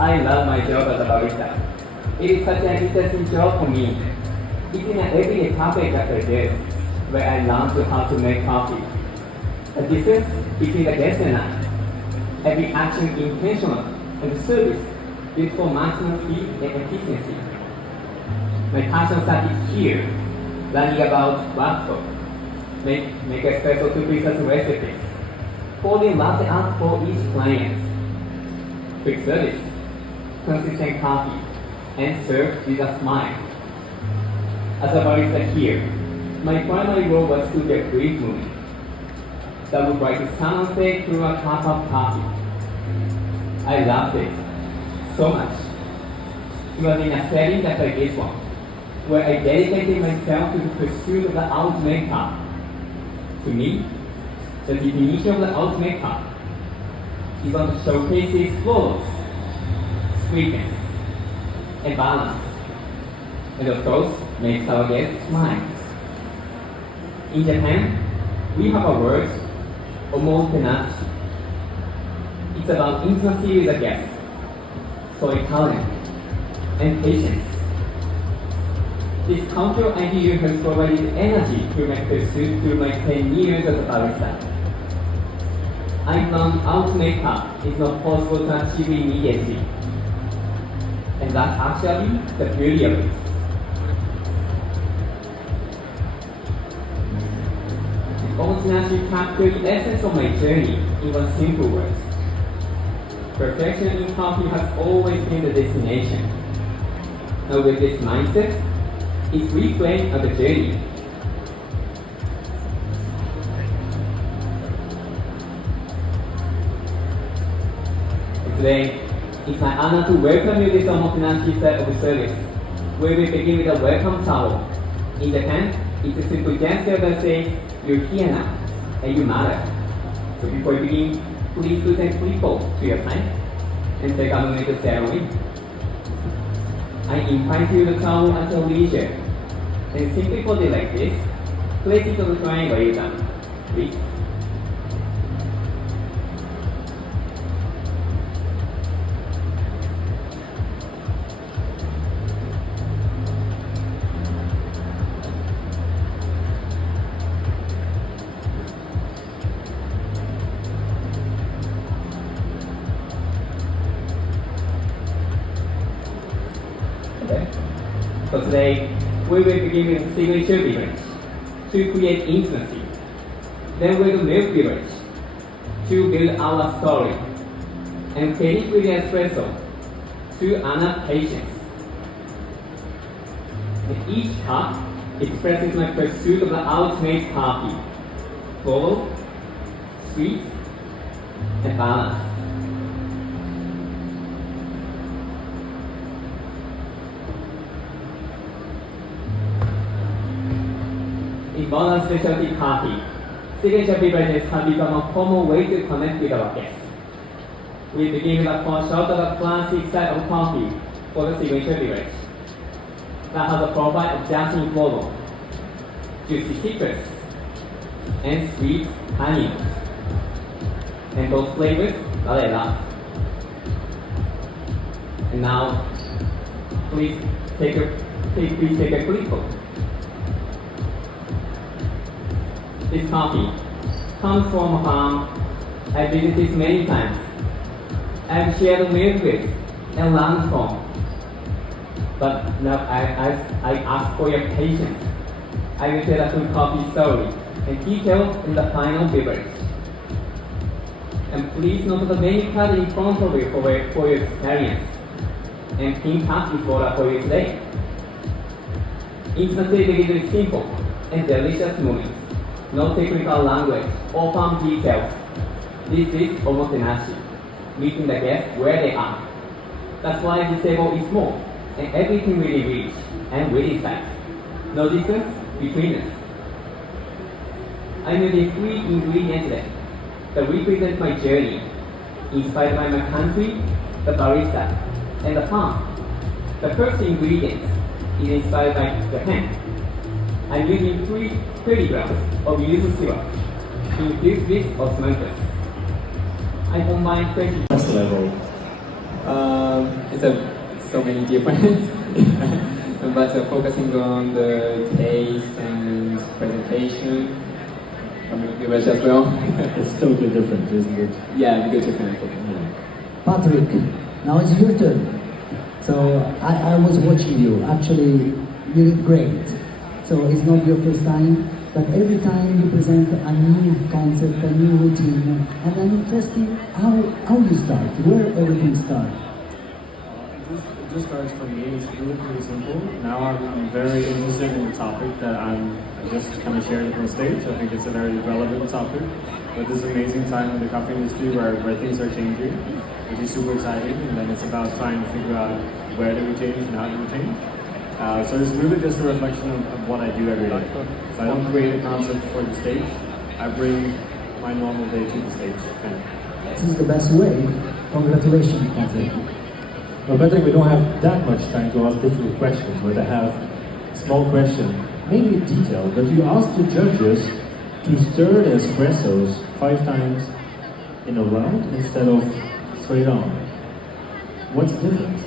I love my job as a barista. It is such an interesting job for me. It's in an everyday cafe just like this, where I learn how to make coffee. The difference between the guest and I, every action intentional and the service is for maximum speed and efficiency. My passion started here, learning about workflow, make espresso to precise recipes, folding latte art for each client, quick service, consistent coffee, and serve with a smile. As a barista here, my primary role was to get brief movement. That would write a sunset through a cup of coffee. I loved it so much. It was in a setting just like this one, where I dedicated myself to the pursuit of the ultimate cup. To me, the definition of the ultimate cup is one that showcases flows, sweetness, and balance, and of course, makes our guests smile. In Japan, we have a word, omotenashi. It's about intimacy with the guest, storytelling, and patience. This cultural idea has provided energy to my pursuit through my 10 years as a barista. I found ultimate cup is not possible to achieve immediately, and that's actually the beauty of it. Omotenashi captured the essence of my journey in one simple word. Perfection in coffee has always been the destination. Now with this mindset, it's reframed as a journey. Today, it's my honor to welcome you to this omotenashi set of service, where we begin with a welcome towel. In Japan, it's a simple gesture that says, "You're here now, and you matter." So before we begin, please put a flipboard to your side and take a moment to settle in. I invite you to towel at your leisure, and simply fold it like this. Place it on the tray where you're done, please. So today, we will begin with signature beverage to create intimacy. Then with milk beverage to build our story. And finish with espresso to honor patience. And each cup expresses my pursuit of the ultimate coffee. Full, sweet, and balanced. In modern specialty coffee, signature beverages have become a common way to connect with our guests. We begin with a shot of a classic style of coffee for the signature beverage that has a profile of jasmine floral, juicy citrus, and sweet honey, and those flavors that I love. And now, please take a quick look. This coffee comes from a farm I've visited many times. I've shared milk with and learned from. But now I ask for your patience. I will tell a full coffee story and detail in the final beverage. And please note the menu card in front of you for your experience. And pink cup is ordered for you today. Intimacy begins with simple and delicious moments. No technical language or farm details. This is omotenashi, meeting the guests where they are. That's why this table is small and everything really rich and really tight. No distance between us. I'm using 3 ingredients today that represent my journey, inspired by my country, the barista, and the farm. The first ingredient is inspired by Japan. I'm using 30 grams of yuzu syrup infused with osmosis. I combine 20 level. It's so many different, but focusing on the taste and presentation. You were just well. It's totally different, isn't it? Yeah, because different. Patrick, now it's your turn. So I was watching you. Actually, you did great. So it's not your first time, but every time you present a new concept, a new routine, and I'm interested how you start, where everything starts. It just starts for me. It's really pretty simple. Now I'm very interested in the topic that I'm just kind of sharing on stage. I think it's a very relevant topic. But this amazing time in the coffee industry where things are changing, which is super exciting. And then it's about trying to figure out where do we change and how do we change. So it's really just a reflection of what I do every day. So I don't create a concept for the stage. I bring my normal day to the stage. This is the best way. Congratulations, Patrick. Well, Patrick, we don't have that much time to ask difficult questions, but I have a small question, mainly detailed, but you asked the judges to stir the espressos 5 times in a round instead of straight on. What's the difference?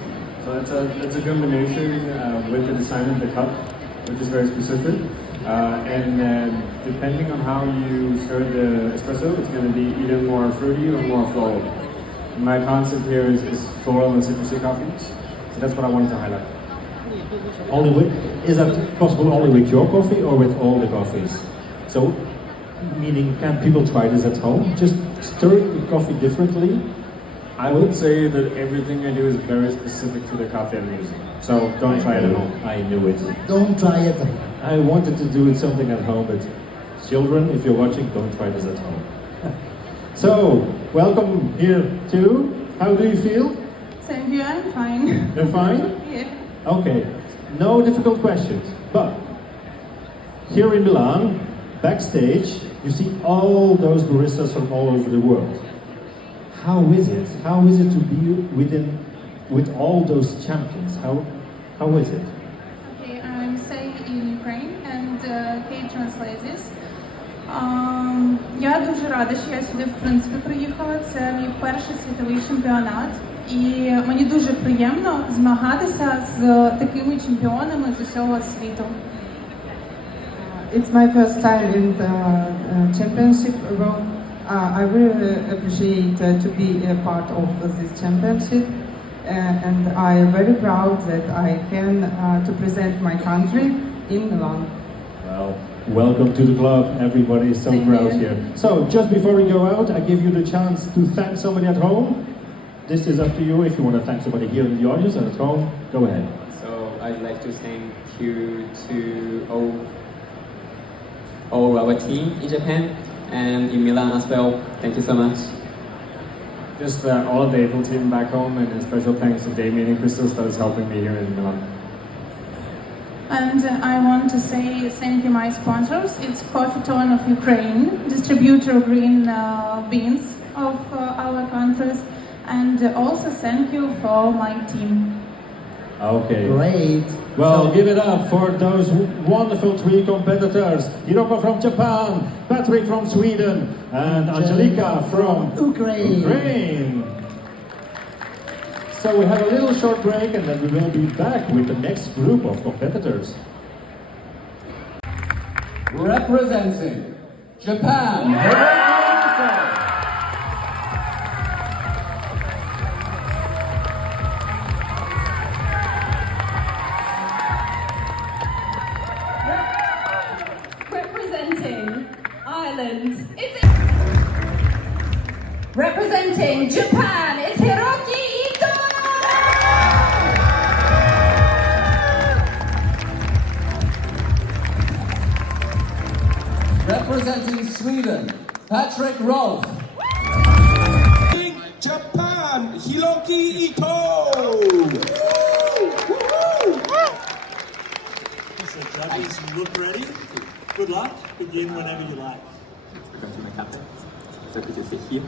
So it's a combination with the design of the cup, which is very specific. And depending on how you stir the espresso, it's going to be either more fruity or more floral. My concept here is floral and citrusy coffees, so that's what I wanted to highlight. Is that possible only with your coffee or with all the coffees? So, meaning, can people try this at home? Just stirring the coffee differently? I would say that everything I do is very specific to the coffee I'm using. So don't try it at home. I knew it. Don't try it. I wanted to do it something at home, but children, if you're watching, don't try this at home. So, welcome here too. How do you feel? Thank you, I'm fine. You're fine? Yeah. Okay, no difficult questions, but here in Milan, backstage, you see all those baristas from all over the world. How is it? How is it to be with all those champions? How is it? Okay, I'm staying in Ukraine and Kate translates this. Я дуже рада, що я сюди в принципі приїхала. Це мій перший світовий чемпіонат. І мені дуже приємно змагатися з такими чемпіонами з усього світу. It's my first time in the championship world. I really appreciate to be a part of this championship, and I am very proud that I can to present my country in Milan. Well, welcome to the club. Everybody is so proud here. So, just before we go out, I give you the chance to thank somebody at home. This is up to you. If you want to thank somebody here in the audience and at home, go ahead. So I'd like to thank you to all our team in Japan and in Milan as well. Thank you so much. Just all of the April team back home, and a special thanks to Damien and Christos that is helping me here in Milan. And I want to say thank you my sponsors. It's Coffee Tone of Ukraine, distributor of green beans of our countries, and also thank you for my team. Okay. Great. Well, give it up for those wonderful 3 competitors. Hiroko from Japan, Patrick from Sweden, and Angelika from Ukraine. So we have a little short break and then we will be back with the next group of competitors. Representing Japan. Representing Ireland, representing Japan, it's Hiroki Ito! Representing Sweden, Patrick Rolf. Japan, Hiroki Ito! So judges, look ready. Good luck. Begin whenever you like. We're going to make up. So could you sit here?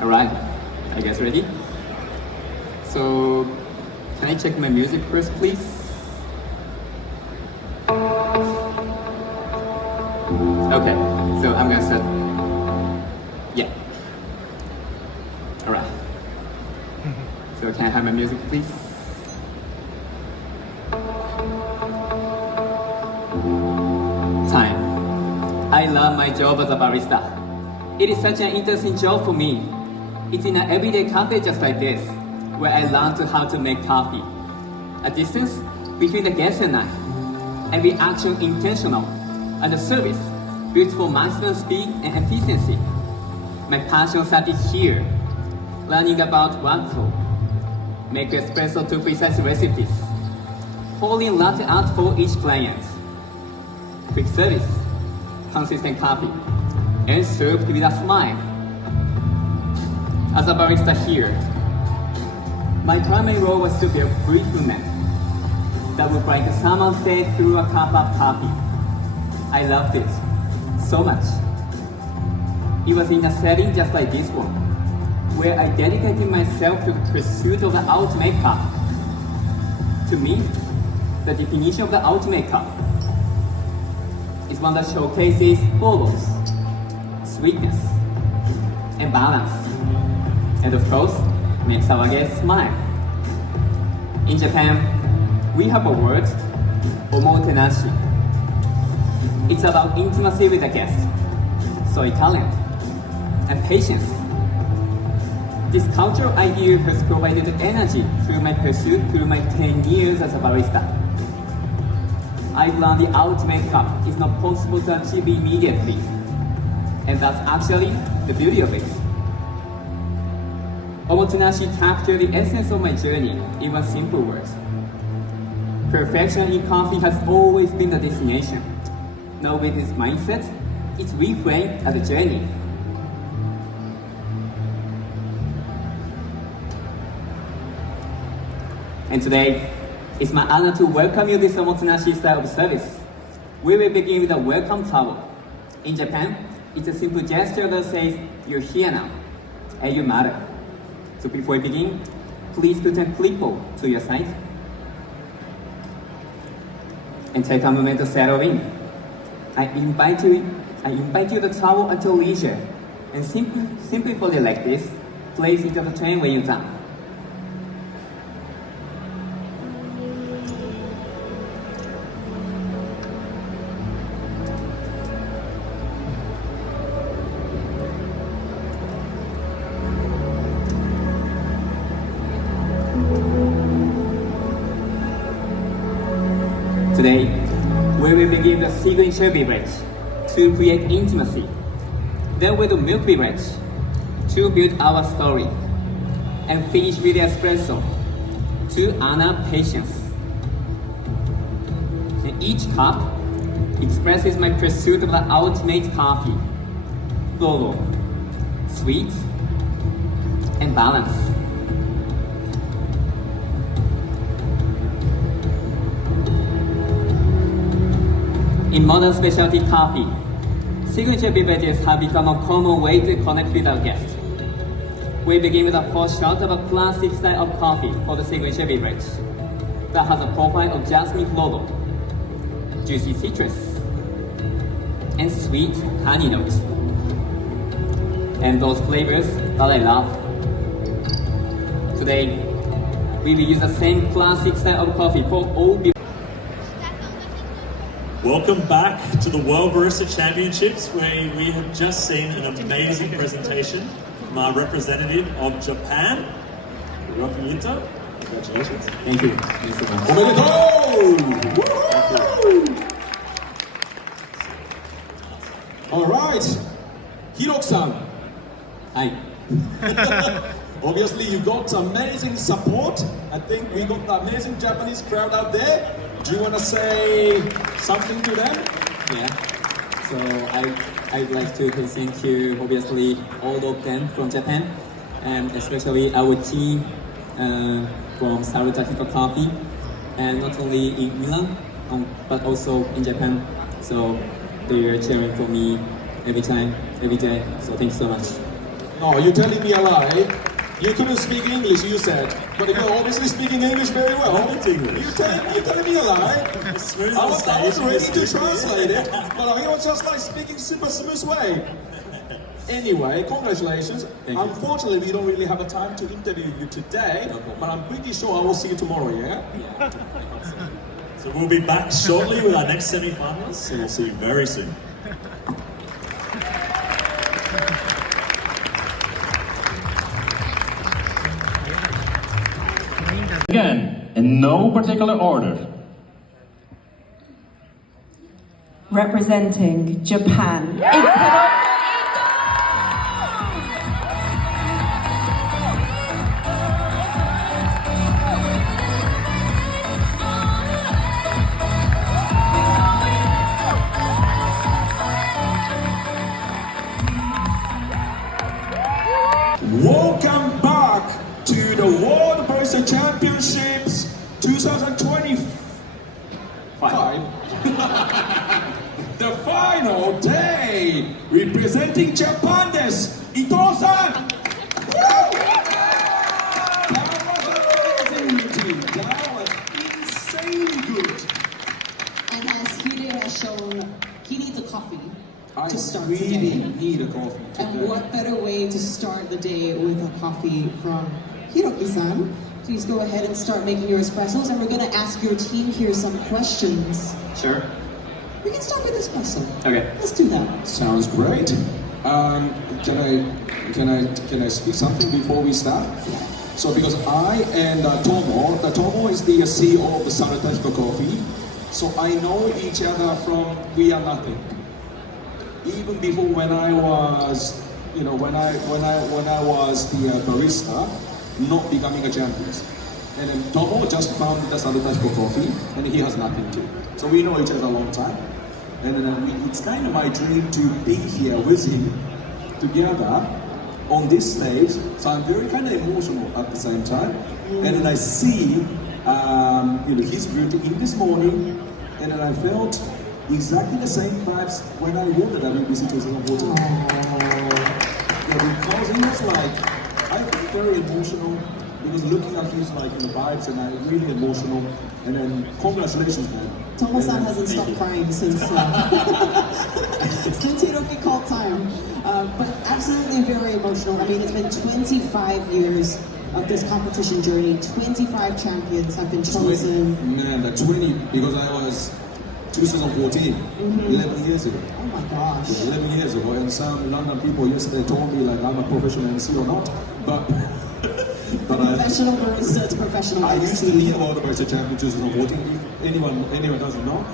Alright, I guess ready? So, can I check my music first, please? Okay, so I'm gonna start. Yeah. Alright. So can I have my music, please? Time. I love my job as a barista. It is such an interesting job for me. It's in an everyday cafe just like this, where I learned how to make coffee. A distance between the guest and I. Every action intentional, and the service built for maximum speed and efficiency. My passion started here, learning about workflow, make espresso to precise recipes, pouring latte art for each client, quick service, consistent coffee, and served with a smile. As a barista here, my primary role was to be a beautiful man that would brighten the summer's day through a cup of coffee. I loved it so much. It was in a setting just like this one, where I dedicated myself to the pursuit of the ultimate cup. To me, the definition of the ultimate cup is one that showcases both sweetness and balance, and of course, makes our guests smile. In Japan, we have a word, omotenashi. It's about intimacy with the guest, so Italian, and patience. This cultural idea has provided energy through my pursuit through my 10 years as a barista. I've learned the ultimate cup is not possible to achieve immediately, and that's actually the beauty of it. Omotenashi captured the essence of my journey in one simple word. Perfection in coffee has always been the destination. Now with this mindset, it's reframed as a journey. And today, it's my honor to welcome you this Omotenashi style of service. We will begin with a welcome towel. In Japan, it's a simple gesture that says, you're here now, and you matter. So before we begin, please put a clipboard to your side. And take a moment to settle in. I invite you to travel at your leisure, and simply fold it like this, place it on the train when you're done. Today, we will begin the signature beverage to create intimacy. Then with the milk beverage to build our story. And finish with the espresso to honor patience. And each cup expresses my pursuit of the ultimate coffee. Floral, sweet, and balanced. In modern specialty coffee, signature beverages have become a common way to connect with our guests. We begin with a first shot of a classic style of coffee for the signature beverage that has a profile of jasmine floral, juicy citrus, and sweet honey notes. And those flavors that I love. Today, we will use the same classic style of coffee for all beverages. Welcome back to the World Barista Championships, where we have just seen an amazing presentation from our representative of Japan, HIROKI Ito. Congratulations. Thank you. All right, Hiroki-san. Hi. Obviously, you got amazing support. I think we got the amazing Japanese crowd out there. Do you want to say something to them? Yeah. So I'd like to thank you, obviously, all of them from Japan, and especially our team from Sarutaka Coffee, and not only in Milan, but also in Japan. So they are cheering for me every time, every day. So thank you so much. No, you're telling me a lie. You couldn't speak English, you said, but you're obviously speaking English very well. You're telling me a lie. I was ready to translate it, but I was just like speaking super smooth way. Anyway, congratulations. Unfortunately, we don't really have a time to interview you today, but I'm pretty sure I will see you tomorrow, yeah? So we'll be back shortly with our next semi-finalists, so we'll see you very soon. Again, in no particular order. Representing Japan, it's HIROKI. Welcome back to the World Boxing Championships 2025. The final day, representing Japan, Ito-san. That was amazing. That was insanely good. And as Hide has shown, he needs a coffee to start really today. need a coffee today. And what better way to start the day with a coffee from Hiroki-san? Please go ahead and start making your espressos, and we're going to ask your team here some questions. Sure. We can start with espresso. Okay. Let's do that. Sounds great. Can I speak something before we start? So because I and Tomo is the CEO of the Sarutaka Coffee, so I know each other from we are nothing. Even before when I was, when I was the barista, not becoming a champion. And then Tomo just founded the Sarutaka Coffee, and he has nothing too. So we know each other a long time. And then it's kind of my dream to be here with him together on this stage. So I'm very kind of emotional at the same time. And then I see, his beauty in this morning, and then I felt exactly the same vibes when I won the WBC 2025. Because he was like, I felt very emotional. Because looking at his vibes, and I'm really emotional. And then congratulations, man. Tomo-san hasn't stopped crying since Hiroki called time. But absolutely very emotional. I mean, it's been 25 years of this competition journey. 25 champions have been chosen. Man, the 20, because I was 2014, 11 years ago. Oh my gosh. Yeah, 11 years ago. And some London people yesterday told me I'm a professional MC or not. But professional barista to professional I MC. used to be about the barista champion 2014. If anyone doesn't know.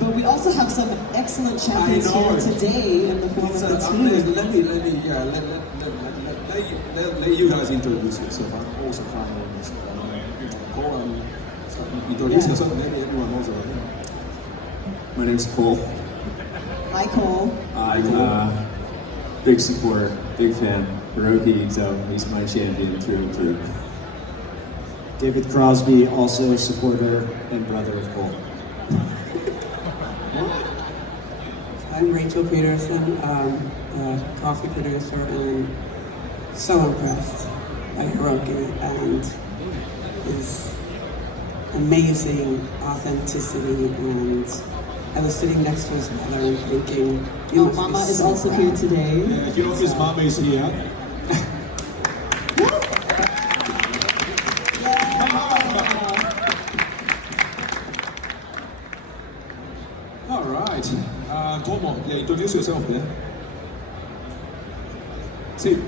But we also have some excellent champions here today in the form of the team. Let you guys introduce yourself. I'm also kind of introduce yourself. Maybe everyone knows already. My name's Cole. Hi, Cole. I'm a big supporter, big fan. HIROKI, so he's my champion through and through. David Crosby, also a supporter and brother of Cole. I'm Rachel Peterson, coffee producer, and so impressed by HIROKI and his amazing authenticity. And I was sitting next to his mother and thinking, Mama is also here today. Yeah, Hiroki's mama is here. All right. Tomo, introduce yourself there. See.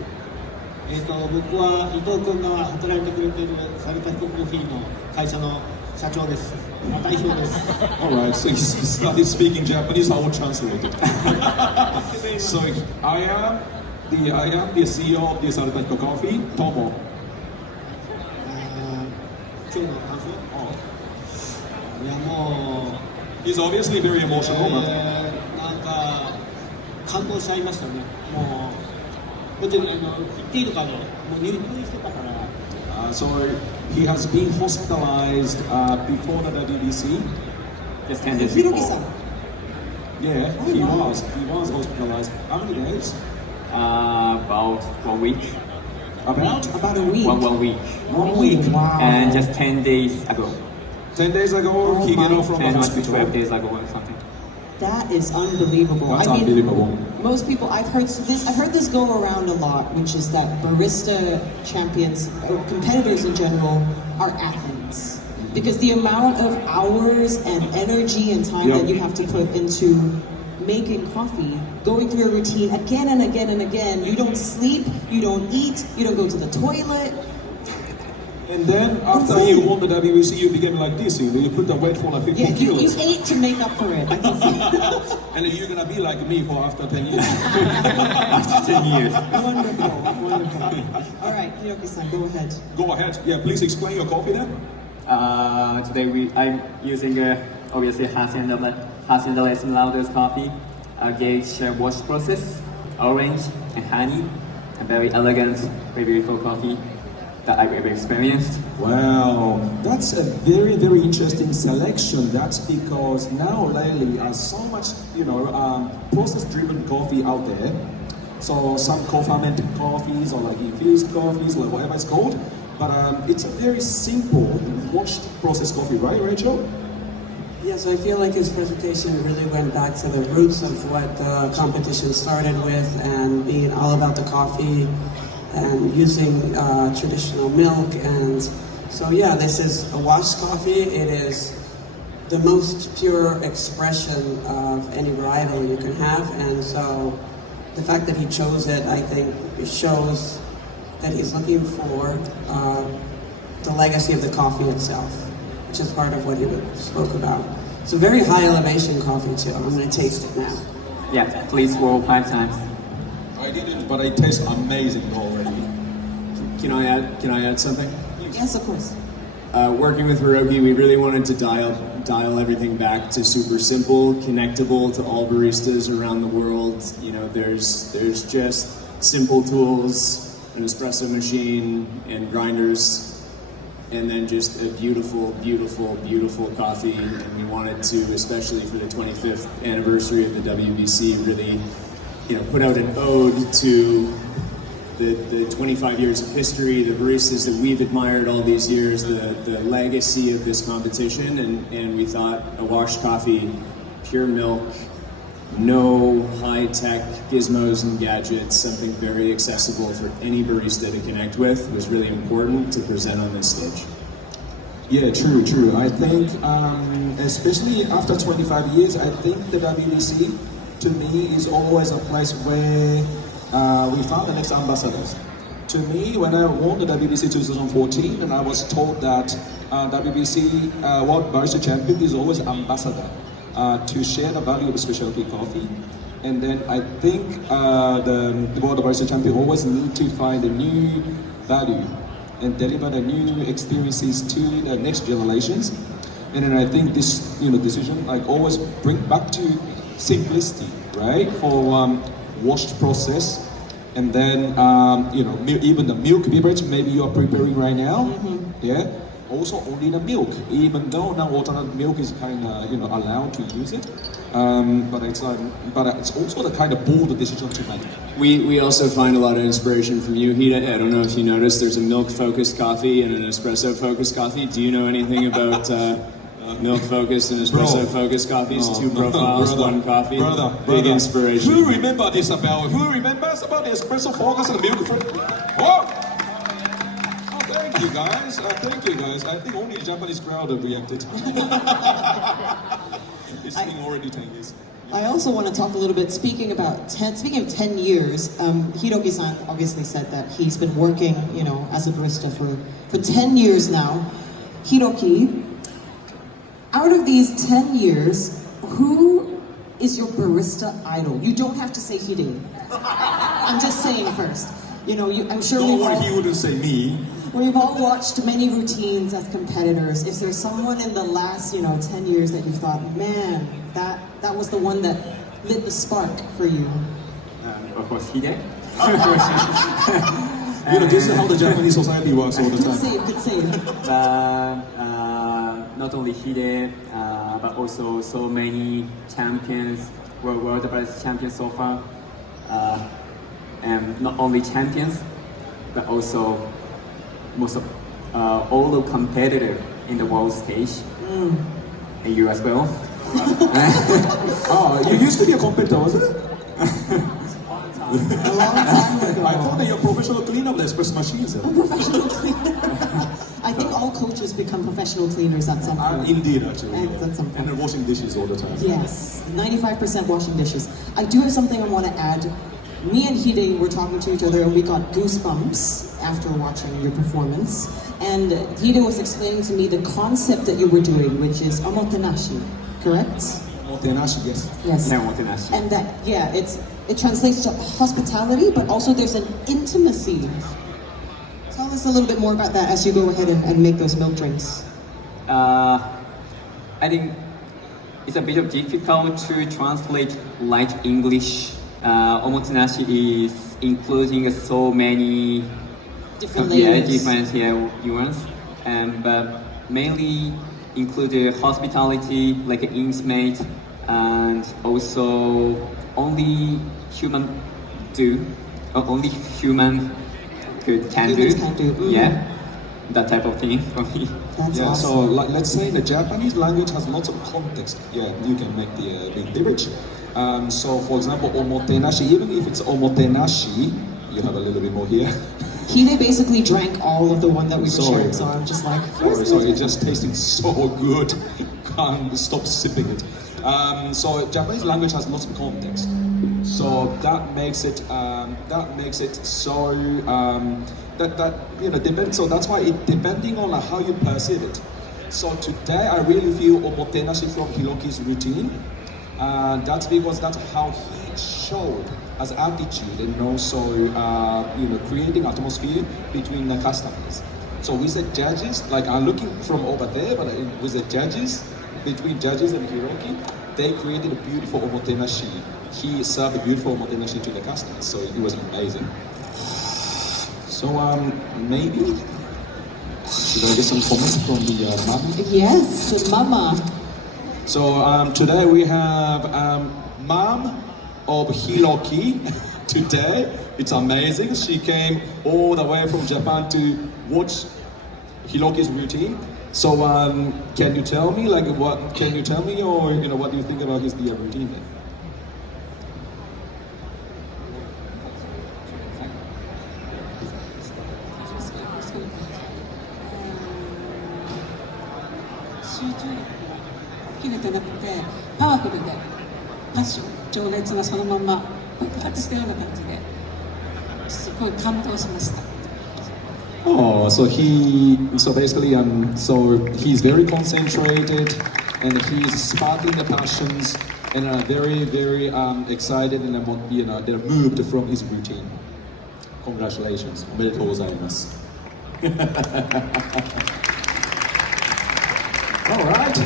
僕は伊藤君が働いてくれているサルタヒココーヒーの会社の社長です。代表です。Alright, so he started speaking Japanese, I will translate it. So I am the CEO of the Sarutaka Coffee, Tomo. 今日の感想いやもう He's obviously very emotional. なんか感動しちゃいましたね。もう言っていいのかもう入院してたから。So he has been hospitalized before the WBC. Just 10 days before. Yeah, he was hospitalized. How many days? About 1 week. About a week. One week. 1 week. Wow. And just 10 days ago. 10 days ago, he got off from the hospital. 12 days ago or something. That is unbelievable. That's unbelievable. Most people, I've heard this go around a lot, which is that barista champions, or competitors in general, are athletes. Because the amount of hours and energy and time that you have to put into making coffee, going through a routine again and again and again, you don't sleep, you don't eat, you don't go to the toilet. And then after you won the WBC, you became like this. You put the weight for like 15 kilos. You ate to make up for it. I can see. And then you're gonna be like me for after 10 years. After 10 years. Wonderful. All right, Hiroki-san, go ahead. Go ahead. Yeah, please explain your coffee then. Today I'm using obviously Hacienda Esmeralda's coffee, gauge wash process, orange and honey, a very elegant, very beautiful coffee that I've ever experienced. Wow, that's a very, very interesting selection. That's because now lately so much, process-driven coffee out there. So some co-fermented coffees or like infused coffees or whatever it's called. But it's a very simple washed process coffee, right, Rachel? Yes, I feel like his presentation really went back to the roots of what the competition started with and being all about the coffee and using traditional milk. And so yeah, this is a washed coffee. It is the most pure expression of any varietal you can have. And so the fact that he chose it, I think, shows that he's looking for the legacy of the coffee itself, which is part of what he spoke about. It's a very high elevation coffee too. I'm going to taste it now. Yeah, please roll 5 times. I didn't, but it tastes amazing already. Can I add something? Yes, of course. Working with HIROKI, we really wanted to dial everything back to super simple, connectable to all baristas around the world. There's just simple tools, an espresso machine, and grinders, and then just a beautiful, beautiful, beautiful coffee. And we wanted to, especially for the 25th anniversary of the WBC, really, put out an ode to the 25 years of history, the baristas that we've admired all these years, the legacy of this competition, and we thought a washed coffee, pure milk, no high-tech gizmos and gadgets, something very accessible for any barista to connect with, was really important to present on this stage. Yeah, true. I think, especially after 25 years, I think the WBC, to me, is always a place where we found the next ambassadors. To me, when I won the WBC 2014, and I was told that WBC World Barista Champion is always ambassador to share the value of specialty coffee. And then I think the World Barista Champion always need to find a new value and deliver the new experiences to the next generations. And then I think this decision always bring back to simplicity, right? For washed process, and then even the milk beverage maybe you are preparing right now, yeah. Also only the milk, even though now alternate milk is kind of allowed to use it, but it's also the kind of bold decision to make. We also find a lot of inspiration from you, Hida. I don't know if you noticed, there's a milk-focused coffee and an espresso-focused coffee. Do you know anything about milk-focused and espresso-focused coffees? Two profiles, one coffee. Big inspiration. Who remembers about the espresso-focused and milk-focused? Oh! Thank you guys. I think only the Japanese crowd have reacted. It's been already 10 years. I also want to talk a little bit, speaking of 10 years, Hiroki-san obviously said that he's been working, as a barista for 10 years now. Hiroki, out of these 10 years, who is your barista idol? You don't have to say Hide. I'm just saying first. I'm sure don't worry, he wouldn't say me. We've all watched many routines as competitors. Is there someone in the last, 10 years that you thought, man, that was the one that lit the spark for you? Of course, Hide. This is how the Japanese society works all the time. Good save. Not only Hide, but also so many champions, world champions so far. And not only champions, but also most of all the competitors in the world stage. And you as well. You used to be a competitor, was it? A long time ago. I thought that you're a professional cleaner of the espresso machines. Professional cleaner. I think all coaches become professional cleaners at some point. Indeed, actually. At some point. And then washing dishes all the time. Yes, 95% washing dishes. I do have something I want to add. Me and Hide were talking to each other and we got goosebumps after watching your performance. And Hide was explaining to me the concept that you were doing, which is omotenashi, correct? Omotenashi, yes. Yes. No, omotenashi. And that, it translates to hospitality, but also there's an intimacy. Tell us a little bit more about that as you go ahead and make those milk drinks. I think it's a bit difficult to translate like English. Omotenashi is including so many different layers. Different nuances, but mainly include hospitality, like intimate, and also only human only human can do. Mm-hmm. Yeah, that type of thing for me. That's awesome. So let's say the Japanese language has lots of context. Yeah, you can make the big beverage. So for example, omotenashi, even if it's omotenashi, you have a little bit more here. Hide basically drank all of the one that we were sharing, so I'm just like, sorry, it's just tasting so good. Can't stop sipping it. So Japanese language has lots of context. So that makes it so so that's why depending on how you perceive it. So today I really feel omotenashi from Hiroki's routine. That's because that's how he showed as attitude and also creating atmosphere between the customers. So with the judges, like I'm looking from over there, but with the judges, between judges and Hiroki, they created a beautiful omotenashi. He served a beautiful omotenashi to the customers, so it was amazing. So maybe should I get some comments from the mama? Yes, the mama. So today we have mom of Hiroki. Today it's amazing. She came all the way from Japan to watch Hiroki's routine. So can you tell me what do you think about his routine then? Oh, so basically he's very concentrated and he's sparking the passions and very, very excited and they're moved from his routine. Congratulations. おめでとうございます. Alright.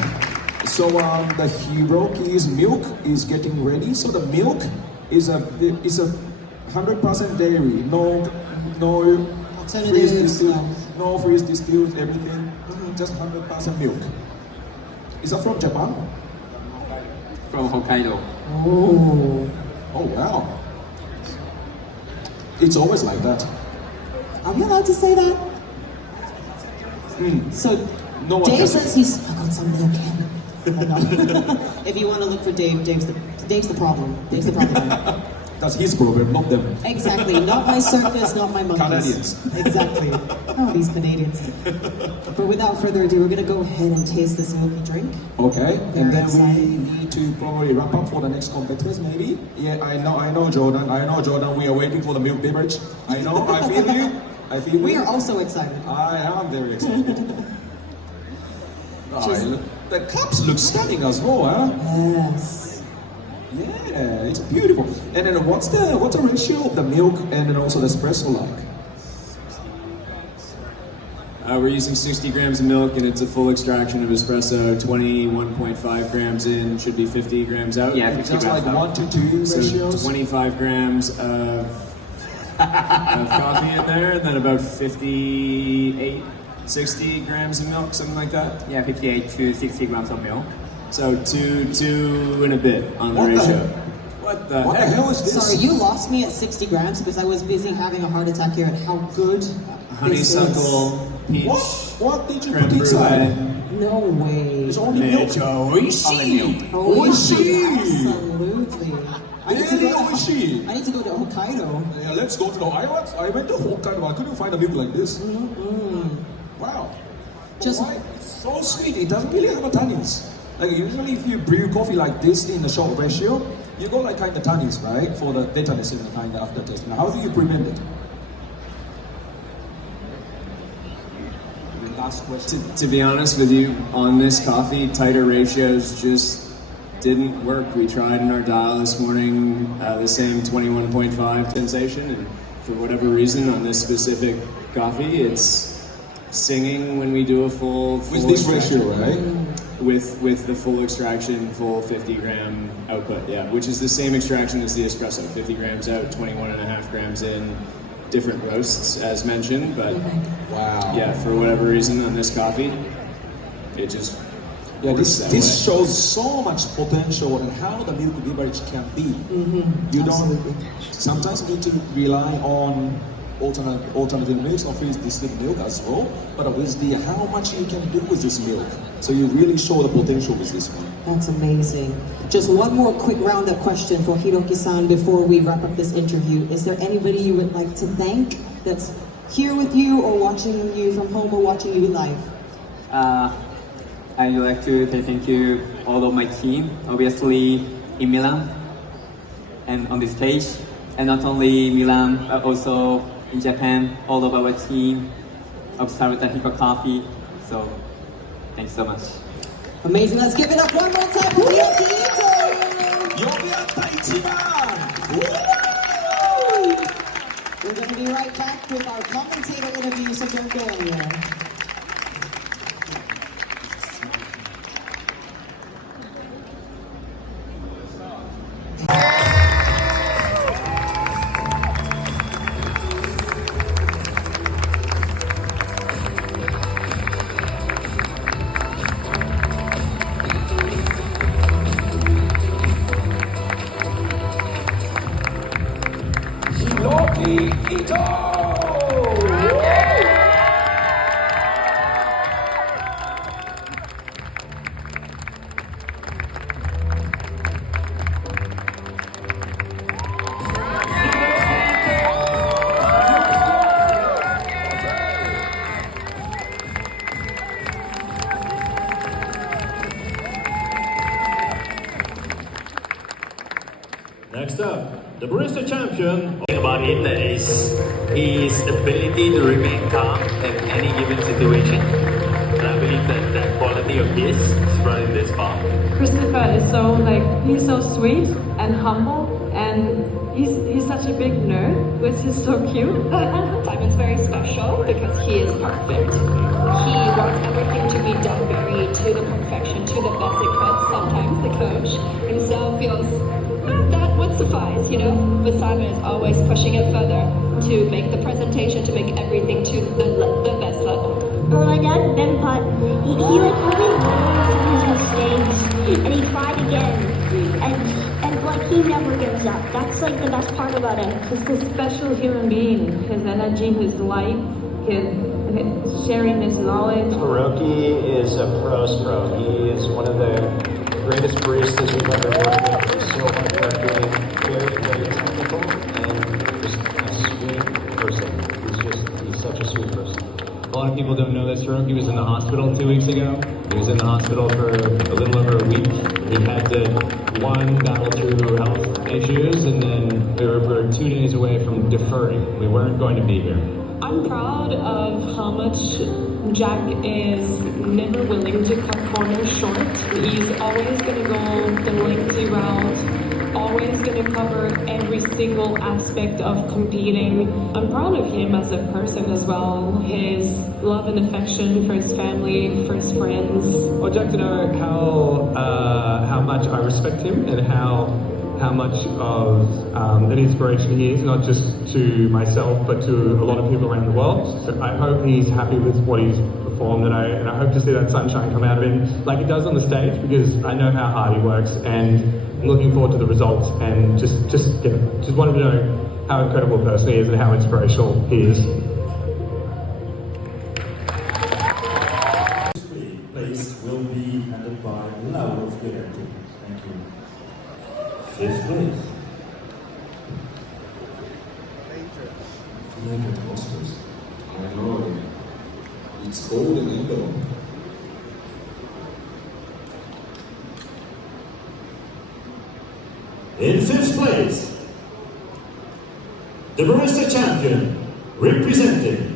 So the Hiroki's milk is getting ready. So the milk is a 100% dairy. No freeze distilled, everything. Just 100% milk. Is that from Japan? From Hokkaido. Oh wow. It's always like that. Are we allowed to say that? So no Dave says I got some milk in. If you want to look for Dave, Dave's the problem. Dave's the problem. That's his problem, not them. Exactly. Not my circus, not my monkeys. Canadians. Exactly. Oh, these Canadians. But without further ado, we're going to go ahead and taste this milky drink. Okay. Very and then exciting. we need to probably wrap up for the next competitors, maybe. Yeah, I know, Jordan. We are waiting for the milk beverage. I know. I feel you. We are also excited. I am very excited. The cups look stunning as well, huh? Yes. Yeah, it's beautiful. And then what's the ratio of the milk and then also the espresso like? We're using 60 grams of milk, and it's a full extraction of espresso. 21.5 grams in, should be 50 grams out. Yeah, 50 Just grams like out. 1 to 2 So ratios. 25 grams of coffee in there, and then about 58, 60 grams of milk, something like that. Yeah, 58 to 60 grams of milk. So two and a bit on the What the ratio. heck? What the What the heck? hell is this? Sorry, you lost me at 60 grams because I was busy having a heart attack here at how good this is. Honeysuckle, peach, What did you creme put inside? brulee. No way. It's only milk. Oishii. Absolutely. I need Very oishii. to go to Hokkaido. Yeah, let's go to the islands. I went to Hokkaido. I couldn't find a milk like this. Wow. Just- Why? It's so sweet. It doesn't really have a tannins. Like usually if you brew coffee like this in a short ratio, you go like kind of tannins, right? For the bitterness and the kind of aftertaste. Now, how do you prevent it? Last question. To be honest with you, on this coffee, tighter ratios just didn't work. We tried in our dial this morning the same 21.5 sensation, and for whatever reason on this specific coffee, it's singing when we do a full With this extraction, ratio, right? With the full extraction, full 50 gram output, yeah, which is the same extraction as the espresso. 50 grams out, 21.5 grams in. Different roasts, as mentioned, but wow, yeah, for whatever reason on this coffee, it just Yeah, works that this way. shows so much potential and how the milk beverage can be. You don't sometimes need to rely on alternative milks or freeze distilled milk as well, but with the how much you can do with this milk. So you really show the potential with this one. That's amazing. Just one more quick roundup question for Hiroki-san before we wrap up this interview. Is there anybody you would like to thank that's here with you or watching you from home or watching you live? I'd like to say thank you all of my team, obviously in Milan and on this stage, and not only Milan, but also in Japan, all of our team of Saruta Hiko Coffee. So, thanks so much. Amazing. Let's give it up one more time for Hiroki Ito. We're going to be right back with our commentator interview, so don't go anywhere. Hiroki Ito! Next up, the barista champion. About him that is his ability to remain calm in any given situation. And I believe that that quality of his is brought him this far. Christopher is so he's so sweet and humble, and he's such a big nerd, which is so cute. Simon's very special because he is perfect. He wants everything to be done very to the perfection, to the best it could. Sometimes the coach himself feels that would suffice, but Simon is always pushing it further to make the presentation, to make everything to the best level. Well, my dad, Ben Putt, he always learns from his mistakes, and he tried again, and he never gives up. That's the best part about him. Just a special human being. His energy, his light, his sharing his knowledge. Hiroki is a pro's pro. He is one of the greatest baristas we've ever worked with. He's so hardworking, very, very technical, and just a sweet person. He's such a sweet person. A lot of people don't know this. Hiroki was in the hospital 2 weeks ago. He was in the hospital for a little over a week. He had to, battle through health issues, and then we were 2 days away from deferring. We weren't going to be here. I'm proud of how much Jack is never willing to cut corners short. He's always going to go the lengthy route, always is going to cover every single aspect of competing. I'm proud of him as a person as well. His love and affection for his family, for his friends. I'd like to know how much I respect him and how much of an inspiration he is, not just to myself but to a lot of people around the world. So I hope he's happy with what he's performed, and I hope to see that sunshine come out of him like it does on the stage, because I know how hard he works, and I'm looking forward to the results, and just wanted to know how incredible a person he is and how inspirational he is. Place will be handed by Laura Fiorenti. Thank you. Fifth place. I know. It's cold in Indo. In fifth place, the barista champion, representing